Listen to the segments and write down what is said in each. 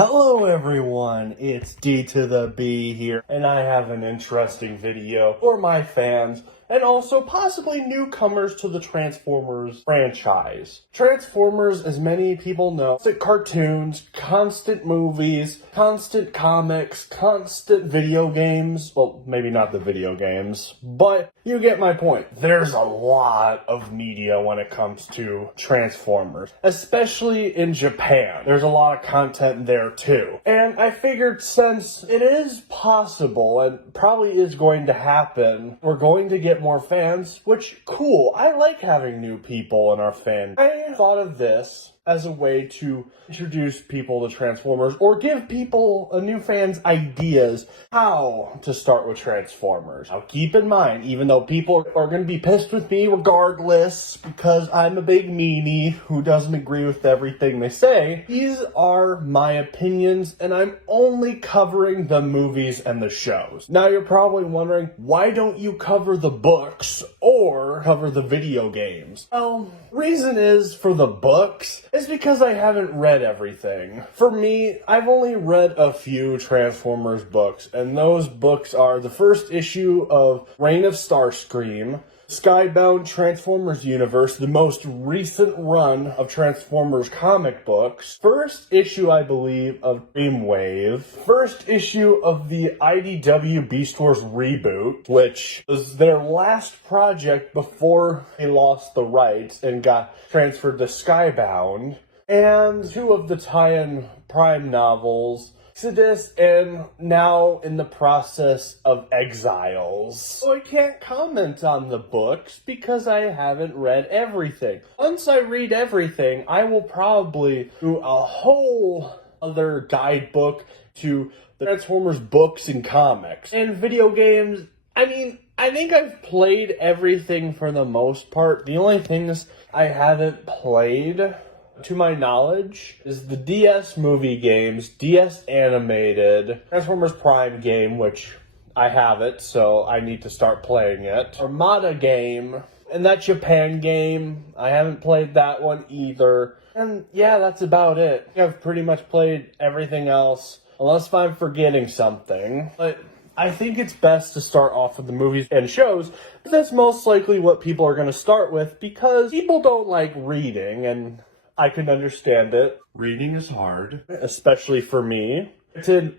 Hello everyone, it's D to the B here, and I have an interesting video for my fans and also possibly newcomers to the Transformers franchise. Transformers, as many people know, constant cartoons, constant movies, constant comics, constant video games. Well, maybe not the video games, but you get my point. There's a lot of media when it comes to Transformers, especially in Japan. There's a lot of content there too. And I figured since it is possible and probably is going to happen, we're going to get more fans, which cool. I like having new people in our fan. I thought of this as a way to introduce people to Transformers or give people, new fans, ideas how to start with Transformers. Now keep in mind, even though people are going to be pissed with me regardless because I'm a big meanie who doesn't agree with everything they say, these are my opinions and I'm only covering the movies and the shows. Now you're probably wondering, why don't you cover the books or cover the video games? Well, reason is for the books is because I haven't read everything. For me, I've only read a few Transformers books, and those books are the first issue of Reign of Starscream, Skybound Transformers Universe, the most recent run of Transformers comic books, first issue, I believe, of Dreamwave, first issue of the IDW Beast Wars reboot, which was their last project before they lost the rights and got transferred to Skybound, and two of the tie-in Prime novels, Exodus, and now in the process of Exiles. So I can't comment on the books because I haven't read everything. Once I read everything, I will probably do a whole other guidebook to the Transformers books and comics. And video games, I think I've played everything for the most part. The only things I haven't played, to my knowledge, is the DS movie games, DS animated, Transformers Prime game, which I have it, so I need to start playing it. Armada game, and that Japan game, I haven't played that one either. And yeah, that's about it. I've pretty much played everything else, unless I'm forgetting something. But I think it's best to start off with the movies and shows. That's most likely what people are going to start with because people don't like reading, and I can understand it. Reading is hard, especially for me.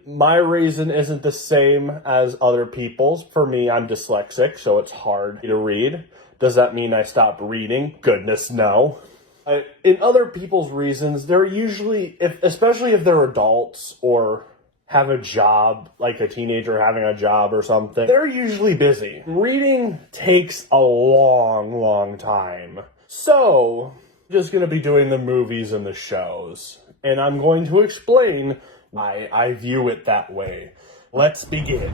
My reason isn't the same as other people's. For me, I'm dyslexic, so it's hard to read. Does that mean I stop reading? Goodness, no. In other people's reasons, they're usually, especially if they're adults or have a job, like a teenager having a job or something, they're usually busy. Reading takes a long, long time. So I'm just going to be doing the movies and the shows, and I'm going to explain why I view it that way. Let's begin.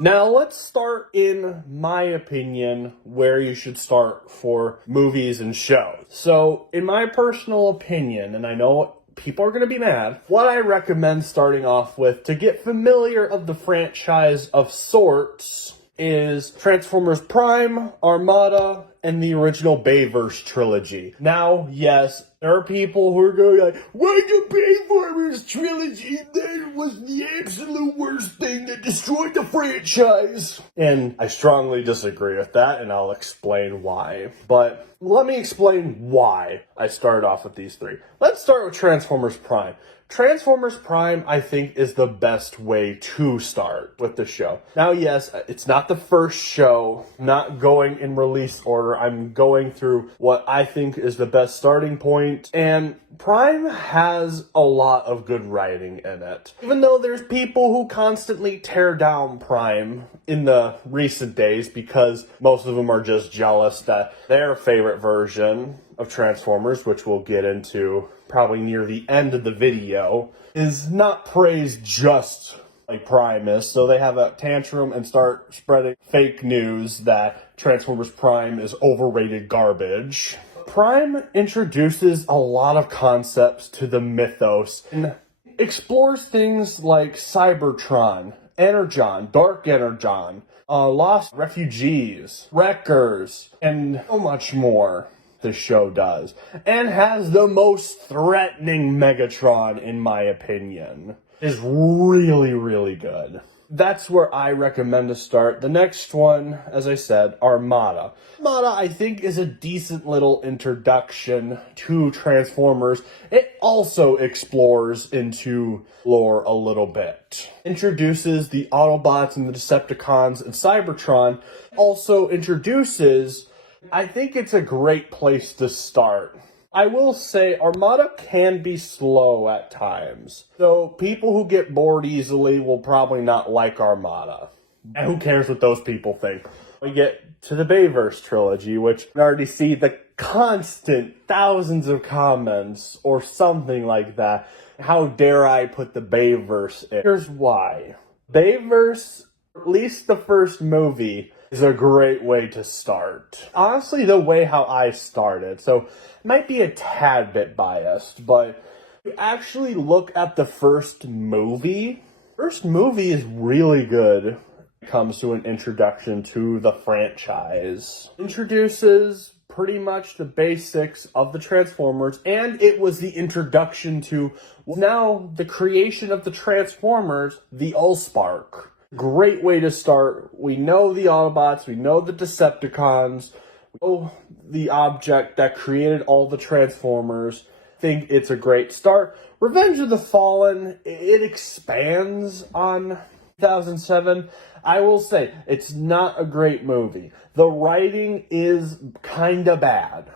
Now let's start, in my opinion, where you should start for movies and shows. So, in my personal opinion, and I know people are going to be mad, what I recommend starting off with to get familiar of the franchise of sorts is Transformers Prime, Armada, and the original Bayverse trilogy. Now, yes, there are people who are going like, why the Bayverse trilogy? That was the absolute worst thing that destroyed the franchise. And I strongly disagree with that, and I'll explain why. But let me explain why I started off with these three. Let's start with Transformers Prime. Transformers Prime, I think, is the best way to start with the show. Now, yes, it's not the first show. I'm not going in release order. I'm going through what I think is the best starting point. And Prime has a lot of good writing in it. Even though there's people who constantly tear down Prime in the recent days because most of them are just jealous that their favorite version of Transformers, which we'll get into probably near the end of the video, is not praised just like Primus, so they have a tantrum and start spreading fake news that Transformers Prime is overrated garbage. Prime introduces a lot of concepts to the mythos and explores things like Cybertron, Energon, Dark Energon, Lost Refugees, Wreckers, and so much more. The show does, and has the most threatening Megatron, in my opinion. Is really, really good. That's where I recommend to start. The next one, as I said, Armada. Armada, I think, is a decent little introduction to Transformers. It also explores into lore a little bit. Introduces the Autobots and the Decepticons and Cybertron. Also introduces, I think it's a great place to start. I will say Armada can be slow at times, so people who get bored easily will probably not like Armada. And who cares what those people think? We get to the Bayverse trilogy, which I already see the constant thousands of comments or something like that. How dare I put the Bayverse in? Here's why. Bayverse, at least the first movie, is a great way to start. Honestly, the way how I started, so it might be a tad bit biased, but if you actually look at the first movie is really good when it comes to an introduction to the franchise. Introduces pretty much the basics of the Transformers, and it was the introduction to now the creation of the Transformers, the Allspark. Great way to start. We know the Autobots, we know the Decepticons, we know the object that created all the Transformers. Think it's a great start. Revenge of the Fallen, it expands on 2007. I will say, it's not a great movie. The writing is kinda bad.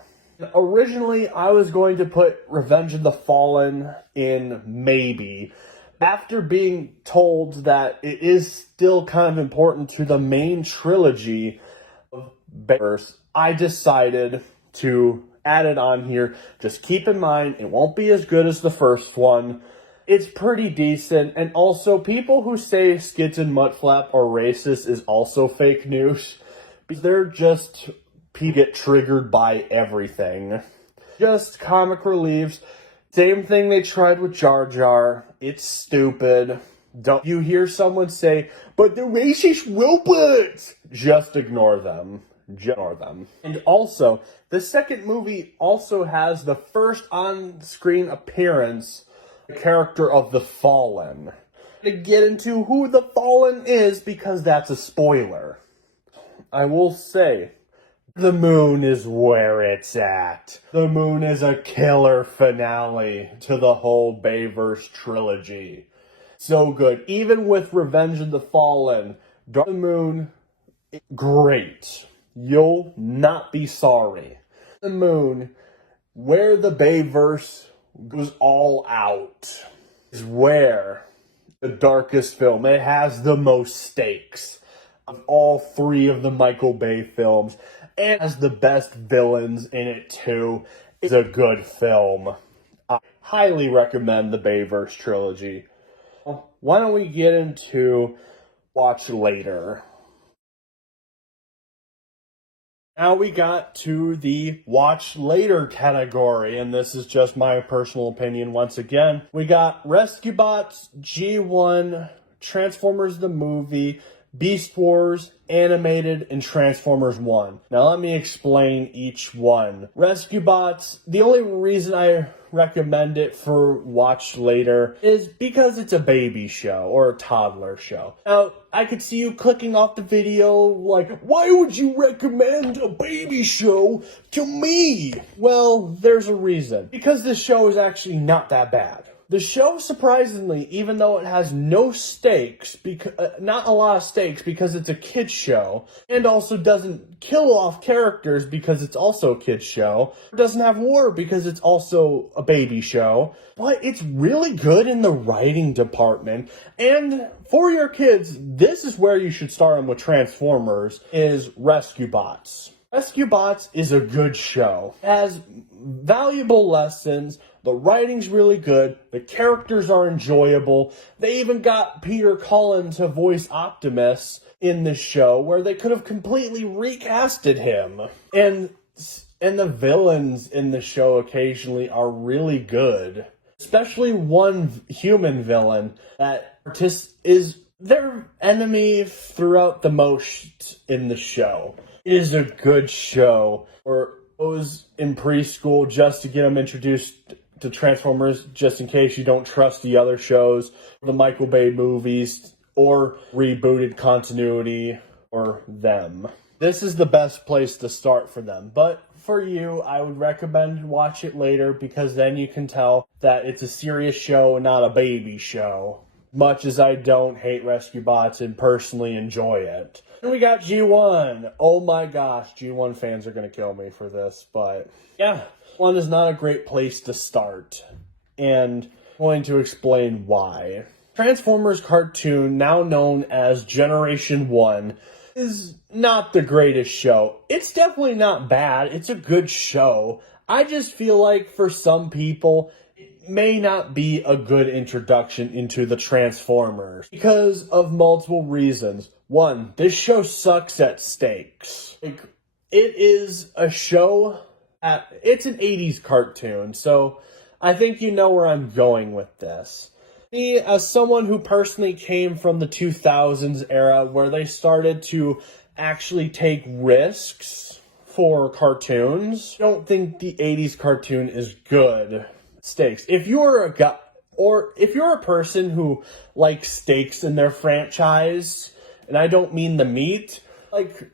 Originally, I was going to put Revenge of the Fallen in maybe. After being told that it is still kind of important to the main trilogy of Bayverse, I decided to add it on here. Just keep in mind, it won't be as good as the first one. It's pretty decent, and also people who say Skids and Mudflap are racist is also fake news. Because they're just, people get triggered by everything. Just comic reliefs. Same thing they tried with Jar Jar. It's stupid. Don't you hear someone say, but the racist robots! Just ignore them. Just ignore them. And also, the second movie also has the first on-screen appearance, the character of the Fallen. To get into who the Fallen is, because that's a spoiler. I will say, the moon is where it's at. The moon is a killer finale to the whole Bayverse trilogy. So good. Even with Revenge of the Fallen, Dark the Moon, great. You'll not be sorry. The moon, where the Bayverse goes all out, is where the darkest film. It has the most stakes of all three of the Michael Bay films. And has the best villains in it too. It's a good film. I highly recommend the Bayverse trilogy. Why don't we get into Watch Later? Now we got to the Watch Later category, and this is just my personal opinion once again. We got Rescue Bots, G1, Transformers the movie, Beast Wars, Animated, and Transformers 1. Now let me explain each one. Rescue Bots, the only reason I recommend it for Watch Later is because it's a baby show or a toddler show. Now, I could see you clicking off the video like, why would you recommend a baby show to me? Well, there's a reason. Because this show is actually not that bad. The show, surprisingly, even though it has no stakes, not a lot of stakes because it's a kid's show, and also doesn't kill off characters because it's also a kid's show, doesn't have war because it's also a baby show, but it's really good in the writing department. And for your kids, this is where you should start them with Transformers, is Rescue Bots. Rescue Bots is a good show. It has valuable lessons. The writing's really good. The characters are enjoyable. They even got Peter Cullen to voice Optimus in this show, where they could have completely recasted him. And the villains in the show occasionally are really good. Especially one human villain that is their enemy throughout the most in the show. It is a good show. Or I was in preschool just to get them introduced to Transformers, just in case you don't trust the other shows, the Michael Bay movies, or rebooted continuity, or them. This is the best place to start for them. But for you, I would recommend watch it later, because then you can tell that it's a serious show and not a baby show. Much as I don't hate Rescue Bots and personally enjoy it. And we got G1. Oh my gosh, G1 fans are going to kill me for this, but yeah, G1 is not a great place to start. And I'm going to explain why. Transformers cartoon, now known as Generation 1, is not the greatest show. It's definitely not bad. It's a good show. I just feel like for some people, it may not be a good introduction into the Transformers because of multiple reasons. One, this show sucks at stakes. It is a show it's an 80s cartoon, so I think you know where I'm going with this. Me, as someone who personally came from the 2000s era where they started to actually take risks for cartoons, I don't think the 80s cartoon is good. Stakes. If you're a guy, or if you're a person who likes stakes in their franchise, and I don't mean the meat, like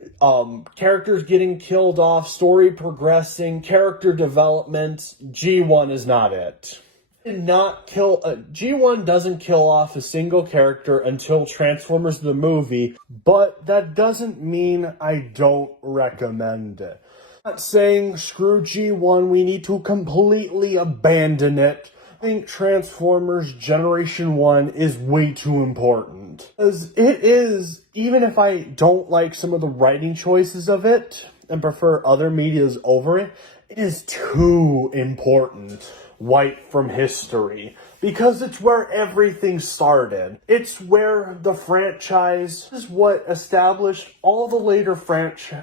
characters getting killed off, story progressing, character development, G1 is not it. G1 doesn't kill off a single character until Transformers the movie, but that doesn't mean I don't recommend it. I'm not saying screw G1, we need to completely abandon it. I think Transformers Generation 1 is way too important. Because it is, even if I don't like some of the writing choices of it and prefer other medias over it, it is too important. White from history, because it's where everything started. It's where the franchise is what established all the later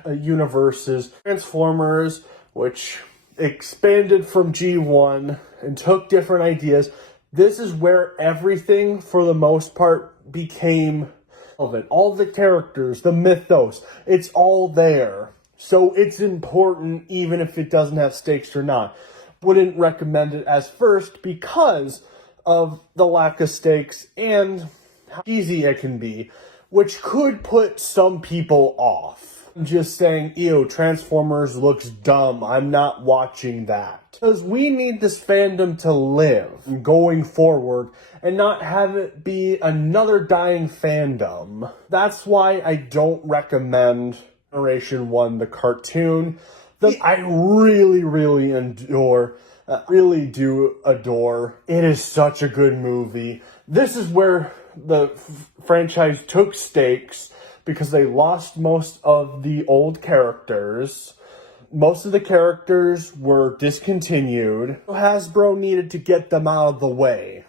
universes. Transformers, which expanded from G1 and took different ideas. This is where everything, for the most part, became relevant. All the characters, the mythos, it's all there. So it's important even if it doesn't have stakes or not. Wouldn't recommend it as first because of the lack of stakes and how easy it can be, which could put some people off. I'm just saying, ew, Transformers looks dumb, I'm not watching that. Because we need this fandom to live going forward and not have it be another dying fandom. That's why I don't recommend Generation 1, the cartoon. I really do adore. It is such a good movie. This is where the franchise took stakes because they lost most of the old characters. Most of the characters were discontinued. Hasbro needed to get them out of the way.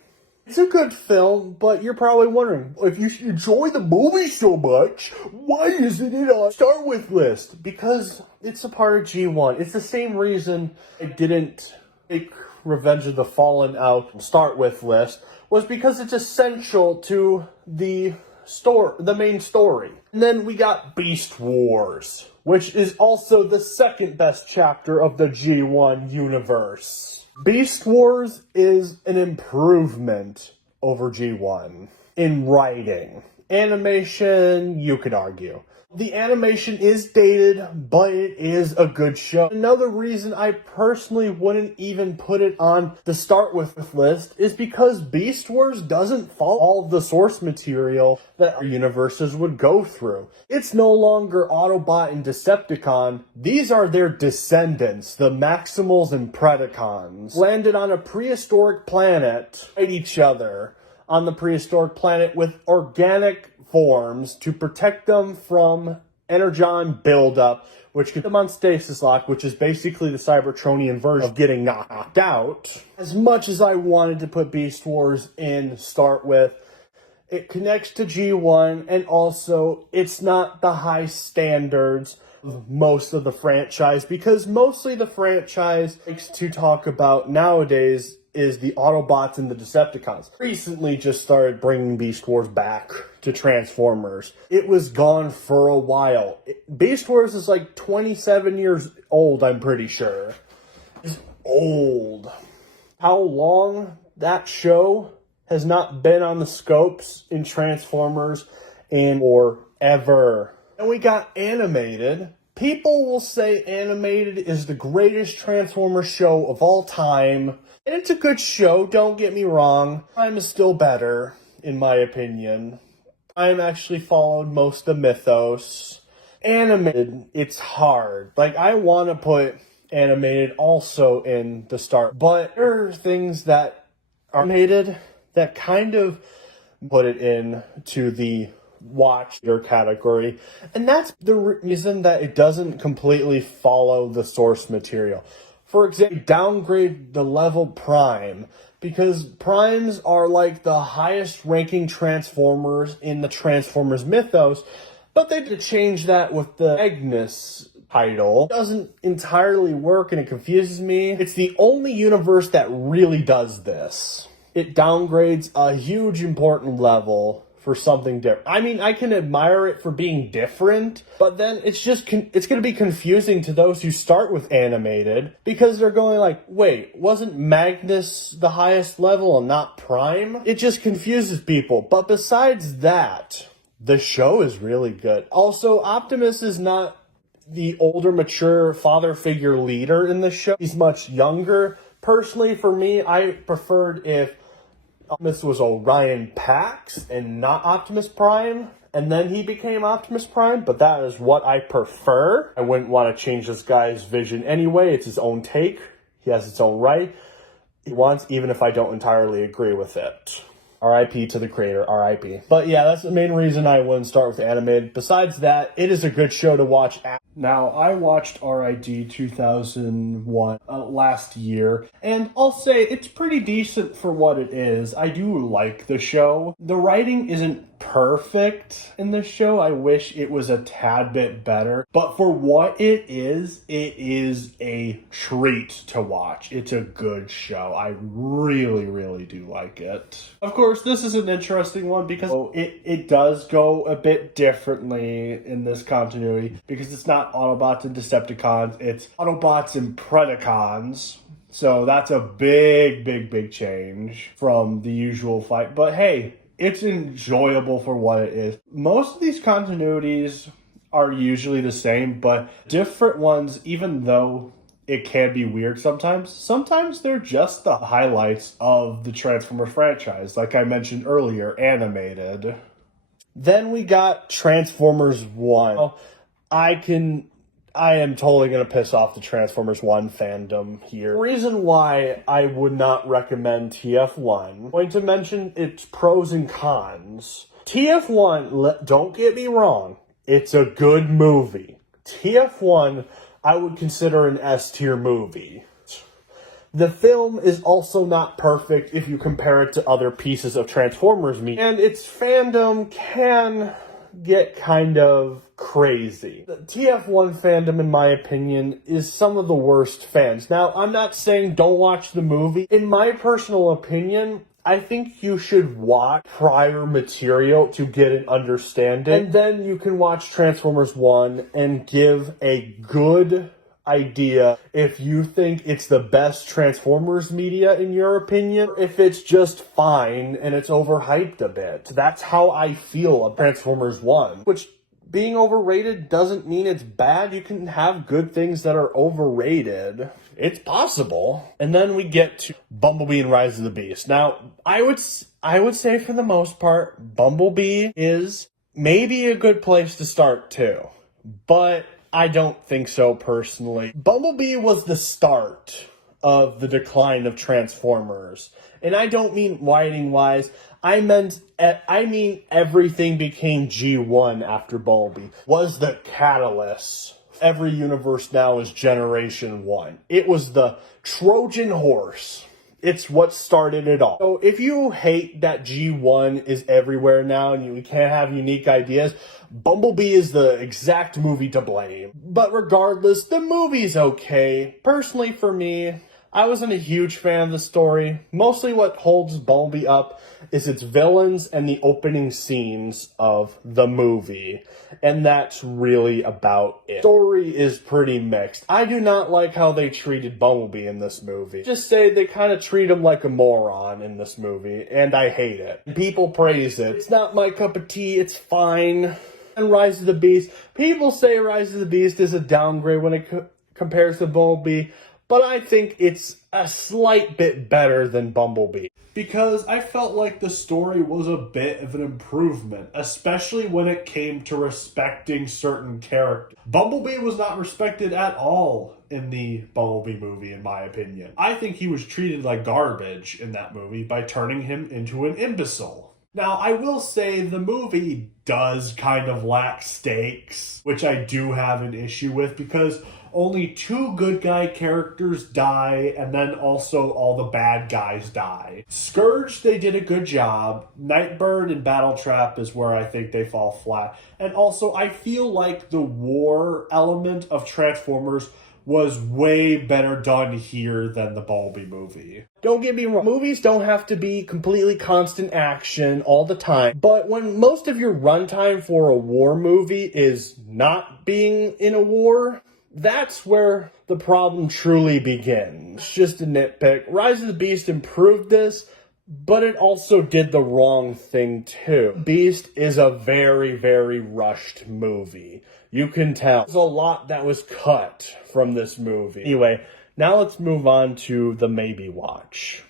It's a good film, but you're probably wondering, if you enjoy the movie so much, why isn't it on Start With list? Because it's a part of G1. It's the same reason I didn't take Revenge of the Fallen out on Start With list, was because it's essential to the main story. And then we got Beast Wars, which is also the second best chapter of the G1 universe. Beast Wars is an improvement over G1 in writing. Animation, you could argue. The animation is dated, but it is a good show. Another reason I personally wouldn't even put it on the Start With list is because Beast Wars doesn't follow all of the source material that our universes would go through. It's no longer Autobot and Decepticon. These are their descendants, the Maximals and Predacons. Landed on a prehistoric planet, fight each other on the prehistoric planet with organic forms to protect them from Energon buildup, which can put them on stasis lock, which is basically the Cybertronian version of getting knocked out. As much as I wanted to put Beast Wars in to start with, it connects to G1, and also it's not the high standards of most of the franchise, because mostly the franchise likes to talk about nowadays is the Autobots and the Decepticons. Recently just started bringing Beast Wars back to Transformers. It was gone for a while. Beast Wars is like 27 years old, I'm pretty sure. It's old. How long that show has not been on the scopes in Transformers and or ever. And we got animated. People will say animated is the greatest Transformers show of all time. And it's a good show, don't get me wrong. Prime is still better, in my opinion. Prime actually followed most of the mythos. Animated, it's hard. Like, I want to put animated also in the start. But there are things that are animated that kind of put it in to the watch your category. And that's the reason that it doesn't completely follow the source material. For example, downgrade the level Prime, because Primes are like the highest ranking Transformers in the Transformers mythos, but they had to change that with the Agnes title. It doesn't entirely work and it confuses me. It's the only universe that really does this. It downgrades a huge important level for something different. I mean, I can admire it for being different, but then it's just, it's going to be confusing to those who start with animated, because they're going like, wait, wasn't Magnus the highest level and not Prime? It just confuses people. But besides that, the show is really good. Also, Optimus is not the older, mature father figure leader in the show. He's much younger. Personally, for me, I preferred if Optimus was Orion Pax and not Optimus Prime, and then he became Optimus Prime, but that is what I prefer. I wouldn't want to change this guy's vision anyway. It's his own take. He has its own right. He wants, even if I don't entirely agree with it. R.I.P. to the creator, R.I.P. But yeah, that's the main reason I wouldn't start with animated. Besides that, it is a good show to watch. Now, I watched RID 2001 last year, and I'll say it's pretty decent for what it is. I do like the show. The writing isn't perfect in this show. I wish it was a tad bit better. But for what it is a treat to watch. It's a good show. I really, really do like it. Of course, this is an interesting one because it does go a bit differently in this continuity, because it's not Autobots and Decepticons, it's Autobots and Predacons. So that's a big change from the usual fight. But hey, it's enjoyable for what it is. Most of these continuities are usually the same, but different ones, even though it can be weird sometimes they're just the highlights of the Transformers franchise, like I mentioned earlier, animated. Then we got Transformers 1. I am totally going to piss off the Transformers 1 fandom here. The reason why I would not recommend TF1, I'm going to mention its pros and cons. TF1, don't get me wrong, it's a good movie. TF1, I would consider an S-tier movie. The film is also not perfect if you compare it to other pieces of Transformers media, and its fandom can get kind of crazy. The TF1 fandom, in my opinion, is some of the worst fans. Now, I'm not saying don't watch the movie. In my personal opinion, I think you should watch prior material to get an understanding, and then you can watch Transformers 1 and give a good idea if you think it's the best Transformers media in your opinion, or if it's just fine and it's overhyped a bit. That's how I feel about Transformers 1, which being overrated doesn't mean it's bad. You can have good things that are overrated. It's possible. And then we get to Bumblebee and Rise of the Beast. Now, I would say for the most part, Bumblebee is maybe a good place to start too. But I don't think so personally. Bumblebee was the start of the decline of Transformers. And I don't mean writing-wise. I mean everything became G1 after Bumblebee was the catalyst. Every universe now is Generation 1. It was the Trojan horse. It's what started it all. So if you hate that G1 is everywhere now and you can't have unique ideas, Bumblebee is the exact movie to blame. But regardless, the movie's okay. Personally for me, I wasn't a huge fan of the story. Mostly what holds Bumblebee up is its villains and the opening scenes of the movie. And that's really about it. Story is pretty mixed. I do not like how they treated Bumblebee in this movie. Just say they kind of treat him like a moron in this movie, and I hate it. People praise it. It's not my cup of tea, it's fine. And Rise of the Beast. People say Rise of the Beast is a downgrade when it compares to Bumblebee, but I think it's a slight bit better than Bumblebee. Because I felt like the story was a bit of an improvement, especially when it came to respecting certain characters. Bumblebee was not respected at all in the Bumblebee movie, in my opinion. I think he was treated like garbage in that movie by turning him into an imbecile. Now, I will say the movie does kind of lack stakes, which I do have an issue with because only 2 good guy characters die, and then also all the bad guys die. Scourge, they did a good job. Nightbird and Battletrap is where I think they fall flat. And also, I feel like the war element of Transformers was way better done here than the Bumblebee movie. Don't get me wrong, movies don't have to be completely constant action all the time, but when most of your runtime for a war movie is not being in a war, that's where the problem truly begins. It's just a nitpick. Rise of the Beast improved this, but it also did the wrong thing too. Beast is a very, very rushed movie. You can tell. There's a lot that was cut from this movie. Anyway, now let's move on to the Maybe Watch.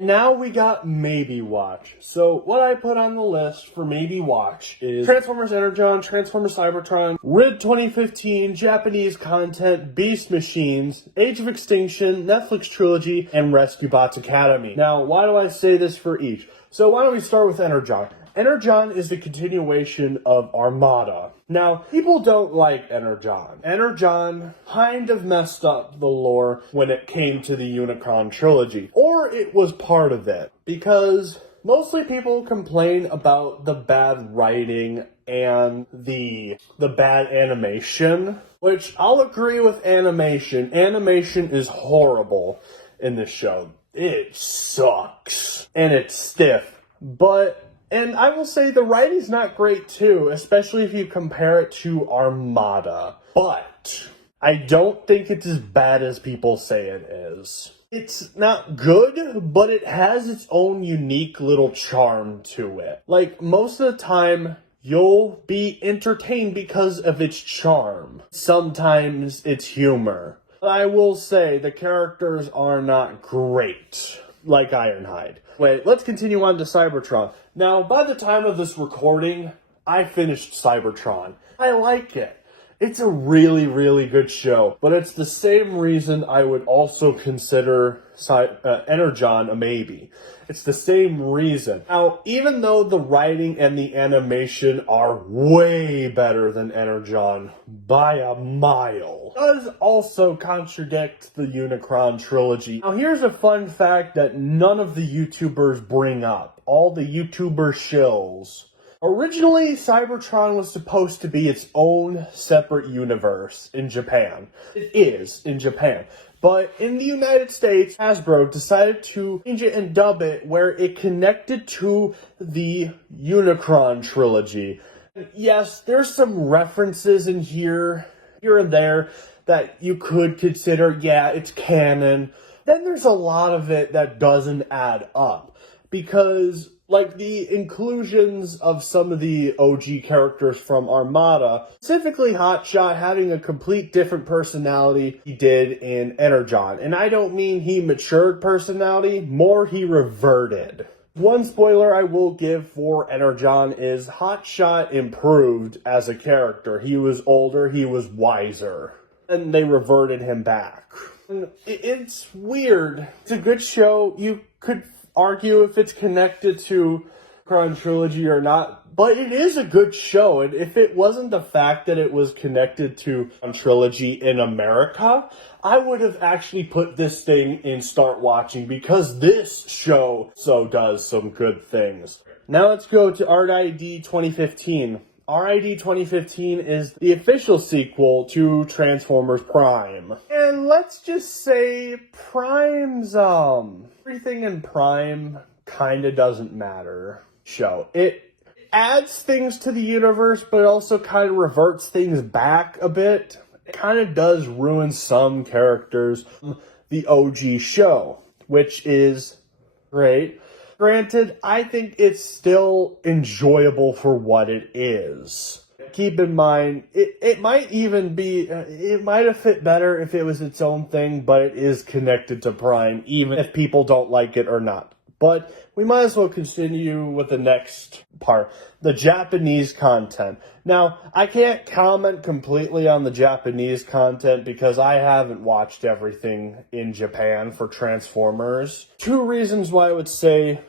Now we got Maybe Watch. So what I put on the list for Maybe Watch is Transformers Energon, Transformers Cybertron, RID 2015, Japanese content, Beast Machines, Age of Extinction, Netflix Trilogy, and Rescue Bots Academy. Now, why do I say this for each? So why don't we start with Energon? Energon is the continuation of Armada. Now, people don't like Energon. Energon kind of messed up the lore when it came to the Unicron trilogy. Or it was part of it. Because mostly people complain about the bad writing and the bad animation. Which, I'll agree with animation. Animation is horrible in this show. It sucks. And it's stiff. And I will say the writing's not great too, especially if you compare it to Armada. But I don't think it's as bad as people say it is. It's not good, but it has its own unique little charm to it. Like, most of the time, you'll be entertained because of its charm. Sometimes it's humor. I will say the characters are not great, like Ironhide. Wait, let's continue on to Cybertron. Now, by the time of this recording, I finished Cybertron. I like it. It's a really, really good show, but it's the same reason I would also consider Energon a maybe. It's the same reason. Now, even though the writing and the animation are way better than Energon by a mile, it does also contradict the Unicron trilogy. Now, here's a fun fact that none of the YouTubers bring up. All the YouTuber shills. Originally, Cybertron was supposed to be its own separate universe in Japan. It is in Japan. But in the United States, Hasbro decided to change it and dub it where it connected to the Unicron trilogy. Yes, there's some references in here and there that you could consider, yeah, it's canon. Then there's a lot of it that doesn't add up. Because, like, the inclusions of some of the OG characters from Armada, specifically Hotshot having a complete different personality he did in Energon. And I don't mean he matured personality, more he reverted. One spoiler I will give for Energon is Hotshot improved as a character. He was older, he was wiser. and they reverted him back. And it's weird. It's a good show. You could argue if it's connected to Crown Trilogy or not, but it is a good show. And if it wasn't the fact that it was connected to Crown Trilogy in America, I would have actually put this thing in Start Watching, because this show does some good things. Now let's go to RID 2015. RID 2015 is the official sequel to Transformers Prime. And let's just say Prime's, everything in Prime kinda doesn't matter show. It adds things to the universe, but it also kind of reverts things back a bit. It kind of does ruin some characters from the OG show, which is great. Granted, I think it's still enjoyable for what it is. Keep in mind, it might even be, it might have fit better if it was its own thing, but it is connected to Prime, even if people don't like it or not. But we might as well continue with the next part, the Japanese content. Now, I can't comment completely on the Japanese content because I haven't watched everything in Japan for Transformers. 2 reasons why I would say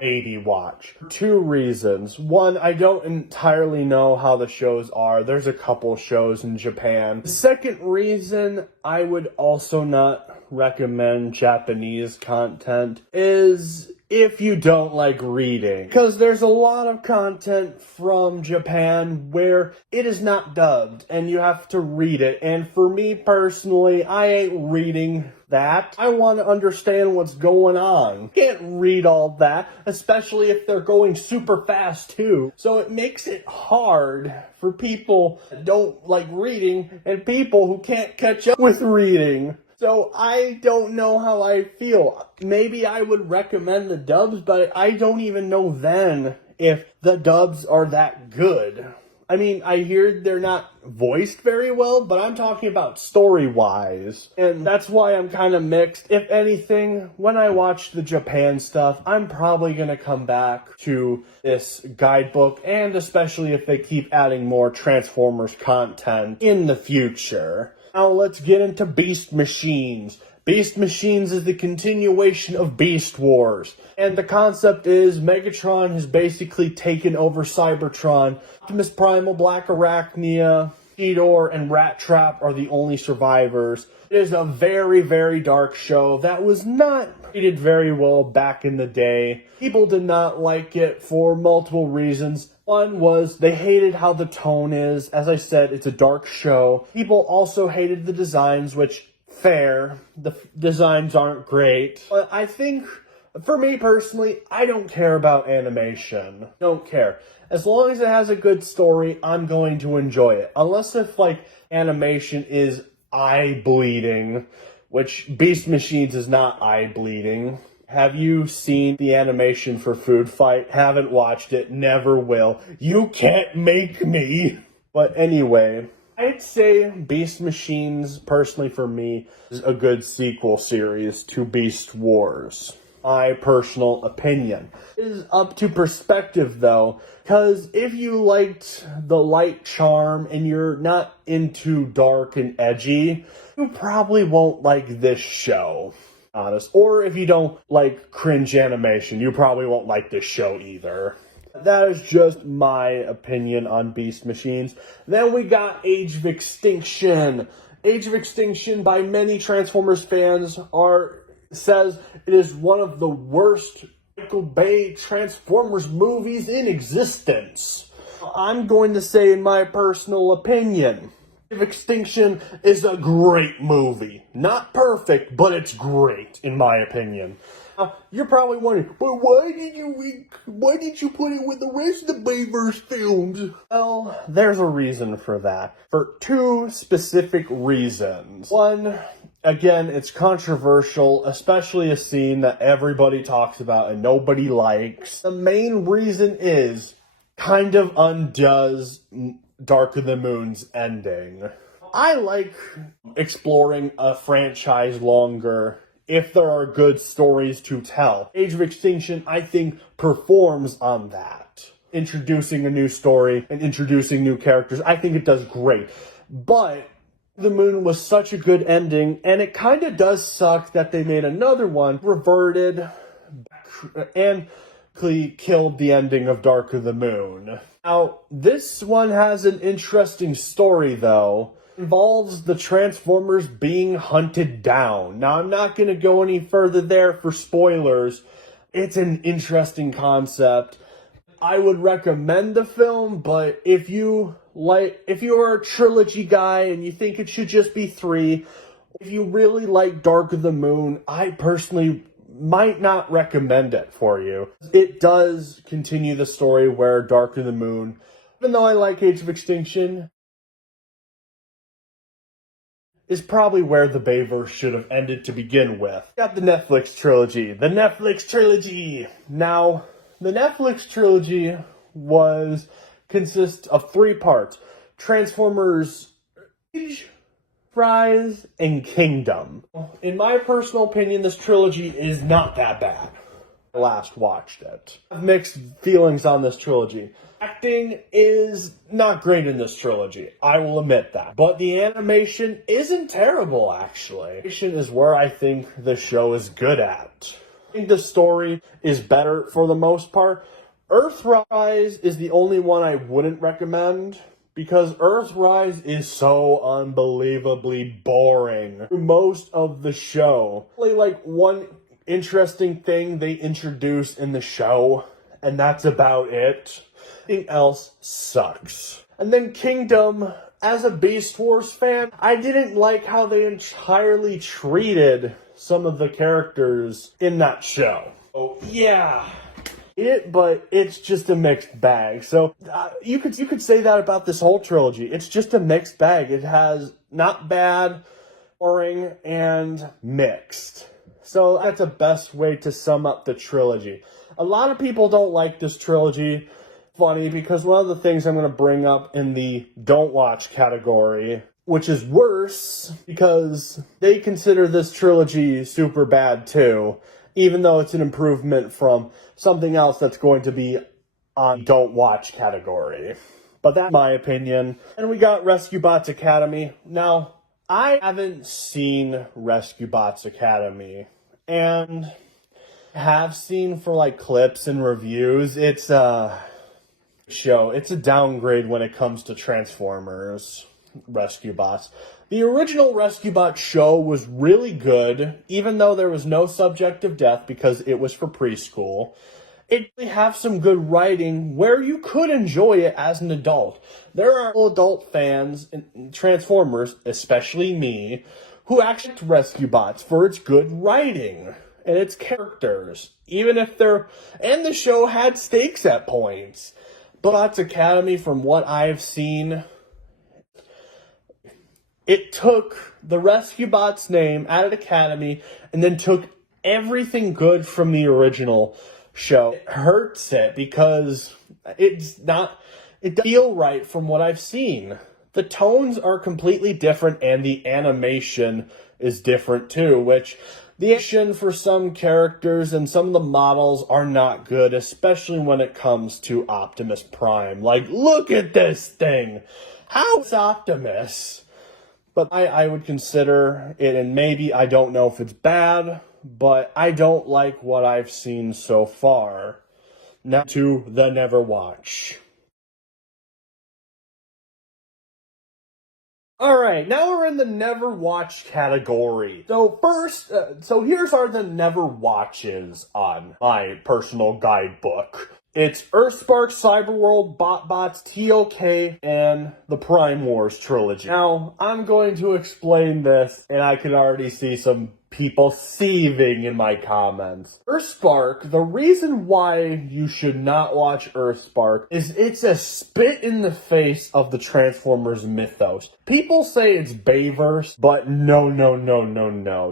maybe watch. 2 reasons. 1, I don't entirely know how the shows are. There's a couple shows in Japan. The second reason I would also not recommend Japanese content is if you don't like reading. Because there's a lot of content from Japan where it is not dubbed and you have to read it. And for me personally, I ain't reading that. I want to understand what's going on. Can't read all that, especially if they're going super fast too. So it makes it hard for people that don't like reading and people who can't catch up with reading. So I don't know how I feel. Maybe I would recommend the dubs, but I don't even know then if the dubs are that good. I mean, I hear they're not voiced very well, but I'm talking about story-wise. And that's why I'm kind of mixed. If anything, when I watch the Japan stuff, I'm probably going to come back to this guidebook, and especially if they keep adding more Transformers content in the future. Now let's get into Beast Machines. Beast Machines is the continuation of Beast Wars. And the concept is Megatron has basically taken over Cybertron. Optimus Primal, Black Arachnia, Cheetor, and Rat Trap are the only survivors. It is a very, very dark show that was not treated very well back in the day. People did not like it for multiple reasons. One was they hated how the tone is. As I said, it's a dark show. People also hated the designs, which, fair. The designs aren't great. But I think, for me personally, I don't care about animation. Don't care. As long as it has a good story, I'm going to enjoy it. Unless if, like, animation is eye-bleeding, which Beast Machines is not eye-bleeding. Have you seen the animation for Food Fight? Haven't watched it, never will. You can't make me! But anyway, I'd say Beast Machines, personally for me, is a good sequel series to Beast Wars. My personal opinion. It is up to perspective though, because if you liked the light charm and you're not into dark and edgy, you probably won't like this show. Honest. Or if you don't like cringe animation, you probably won't like this show either. That is just my opinion on Beast Machines. Then we got Age of Extinction. Age of Extinction, by many Transformers fans, says it is one of the worst Michael Bay Transformers movies in existence. I'm going to say, in my personal opinion, Age of Extinction is a great movie. Not perfect, but it's great, in my opinion. Now, you're probably wondering, but why did you put it with the rest of the Bayverse films? Well, there's a reason for that. For 2 specific reasons. One, again, it's controversial, especially a scene that everybody talks about and nobody likes. The main reason is kind of undoes Dark of the Moon's ending. I like exploring a franchise longer if there are good stories to tell. Age of Extinction, I think, performs on that. Introducing a new story and introducing new characters, I think it does great. But the Moon was such a good ending, and it kind of does suck that they made another one, reverted, and killed the ending of Dark of the Moon. Now, this one has an interesting story, though. It involves the Transformers being hunted down. Now, I'm not going to go any further there for spoilers. It's an interesting concept. I would recommend the film, but if you are a trilogy guy and you think it should just be 3, if you really like Dark of the Moon, I personally might not recommend it for you. It does continue the story where Dark of the Moon, even though I like Age of Extinction, is probably where the Bayverse should have ended to begin with. Got the Netflix trilogy. The Netflix trilogy! Now, the Netflix trilogy consists of 3 parts. Transformers Age, Rise, and Kingdom. In my personal opinion, this trilogy is not that bad. I last watched it. I have mixed feelings on this trilogy. Acting is not great in this trilogy, I will admit that. But the animation isn't terrible, actually. Animation is where I think the show is good at. I think the story is better for the most part. Earthrise is the only one I wouldn't recommend, because Earthrise is so unbelievably boring through most of the show. Only like one interesting thing they introduce in the show, and that's about it. Everything else sucks. And then Kingdom, as a Beast Wars fan, I didn't like how they entirely treated some of the characters in that show. Oh, yeah. But it's just a mixed bag. So you could say that about this whole trilogy. It's just a mixed bag. It has not bad, boring, and mixed. So that's the best way to sum up the trilogy. A lot of people don't like this trilogy. Funny, because one of the things I'm going to bring up in the don't watch category, which is worse, because they consider this trilogy super bad too, even though it's an improvement from something else that's going to be on don't watch category. But that's my opinion. And we got Rescue Bots Academy. Now, I haven't seen Rescue Bots Academy, and have seen for like clips and reviews. It's a downgrade when it comes to Transformers Rescue Bots. The original Rescue Bot show was really good, even though there was no subject of death because it was for preschool. It really have some good writing where you could enjoy it as an adult. There are adult fans in Transformers, especially me, who actually like Rescue Bots for its good writing and its characters, even if and the show had stakes at points. Bots Academy, from what I've seen, it took the Rescue Bots name, added Academy, and then took everything good from the original show. It hurts it because it doesn't feel right from what I've seen. The tones are completely different and the animation is different too, which the action for some characters and some of the models are not good, especially when it comes to Optimus Prime. Like, look at this thing! How is Optimus? But I would consider it, and maybe I don't know if it's bad, but I don't like what I've seen so far. Now to the Never Watch. Alright, now we're in the Never Watch category. So first, here's the Never Watches on my personal guidebook. It's Earthspark, Cyberworld, BotBots, TOK, and the Prime Wars trilogy. Now, I'm going to explain this, and I can already see some people seething in my comments. Earthspark, the reason why you should not watch Earthspark is it's a spit in the face of the Transformers mythos. People say it's Bayverse, but no,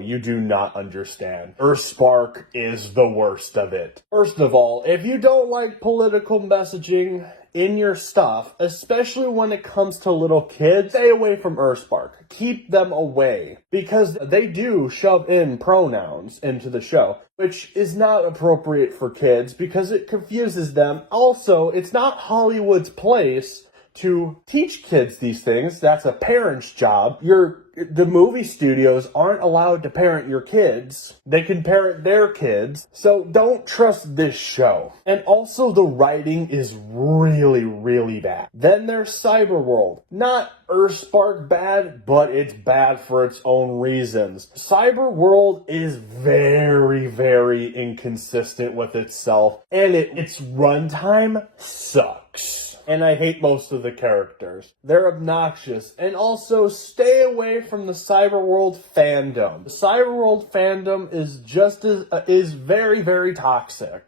you do not understand. Earthspark is the worst of it. First of all, if you don't like political messaging in your stuff, especially when it comes to little kids, stay away from Earthspark. Keep them away, because they do shove in pronouns into the show, which is not appropriate for kids because it confuses them. Also, it's not Hollywood's place to teach kids these things. That's a parent's job. The movie studios aren't allowed to parent your kids. They can parent their kids. So don't trust this show. And also the writing is really, really bad. Then there's Cyberworld. Not Earthspark bad, but it's bad for its own reasons. Cyberworld is very, very inconsistent with itself, and its runtime sucks. And I hate most of the characters. They're obnoxious. And also, stay away from the Cyberworld fandom. The Cyberworld fandom is very, very toxic.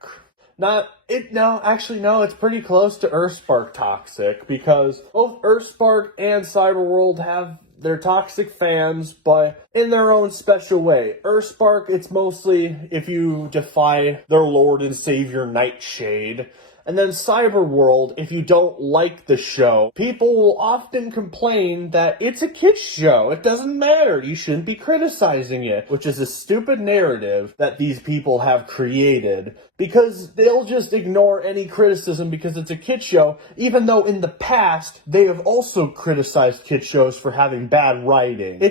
It's pretty close to Earthspark toxic, because both Earthspark and Cyberworld have their toxic fans, but in their own special way. Earthspark, it's mostly if you defy their Lord and Savior Nightshade. And then Cyberworld, if you don't like the show, people will often complain that it's a kid's show. It doesn't matter. You shouldn't be criticizing it, which is a stupid narrative that these people have created, because they'll just ignore any criticism because it's a kid's show, even though in the past they have also criticized kid shows for having bad writing.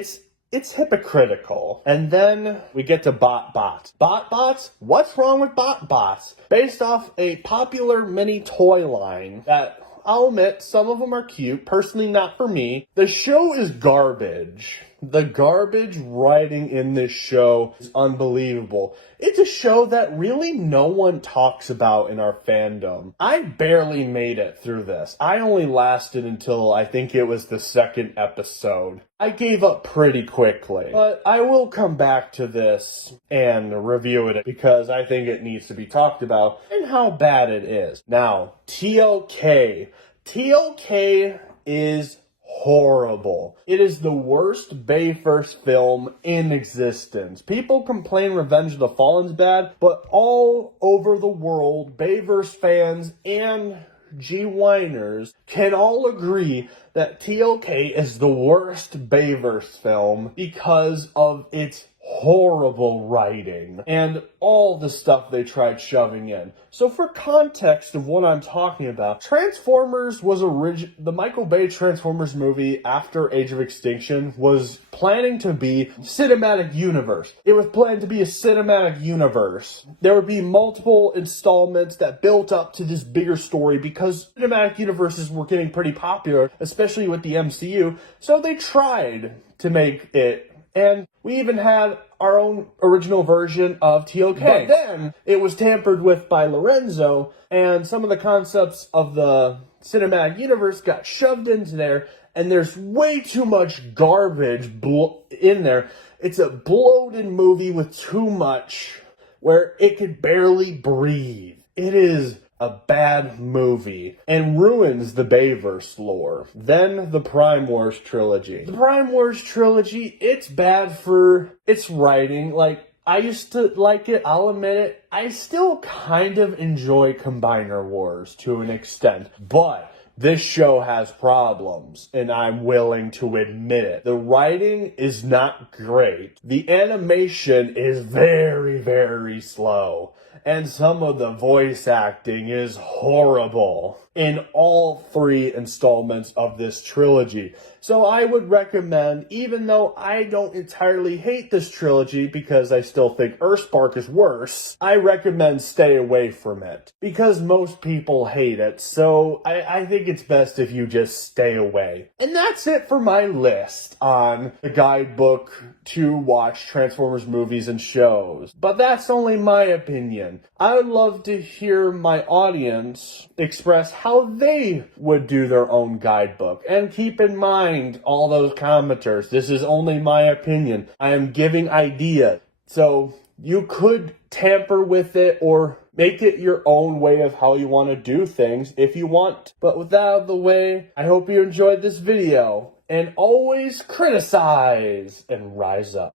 It's hypocritical. And then we get to BotBots. BotBots? What's wrong with BotBots? Based off a popular mini toy line that, I'll admit, some of them are cute. Personally, not for me. The show is garbage. The garbage writing in this show is unbelievable. It's a show that really no one talks about in our fandom. I barely made it through this. I only lasted until I think it was the second episode. I gave up pretty quickly. But I will come back to this and review it because I think it needs to be talked about and how bad it is. Now, TLK. TLK is horrible. It is the worst Bayverse film in existence. People complain Revenge of the Fallen's bad, but all over the world, Bayverse fans and G-Winers can all agree that TLK is the worst Bayverse film because of its horrible writing and all the stuff they tried shoving in. So for context of what I'm talking about, Transformers was the Michael Bay Transformers movie after Age of Extinction was planning to be cinematic universe. It was planned to be a cinematic universe. There would be multiple installments that built up to this bigger story because cinematic universes were getting pretty popular, especially with the MCU. So they tried to make it. And we even had our own original version of TLK. But then it was tampered with by Lorenzo, and some of the concepts of the cinematic universe got shoved into there, and there's way too much garbage in there. It's a bloated movie with too much, where it could barely breathe. It is a bad movie and ruins the Bayverse lore. Then the Prime Wars trilogy. The Prime Wars trilogy, it's bad for its writing. Like, I used to like it, I'll admit it. I still kind of enjoy Combiner Wars to an extent, but this show has problems, and I'm willing to admit it. The writing is not great. The animation is very, very slow. And some of the voice acting is horrible in all 3 installments of this trilogy. So I would recommend, even though I don't entirely hate this trilogy because I still think Earthspark is worse, I recommend stay away from it because most people hate it. So I think it's best if you just stay away. And that's it for my list on the guidebook to watch Transformers movies and shows. But that's only my opinion. I would love to hear my audience express how they would do their own guidebook. And keep in mind, all those commenters, this is only my opinion. I am giving ideas. So you could tamper with it or make it your own way of how you want to do things if you want. But with that out of the way, I hope you enjoyed this video. And always criticize and rise up.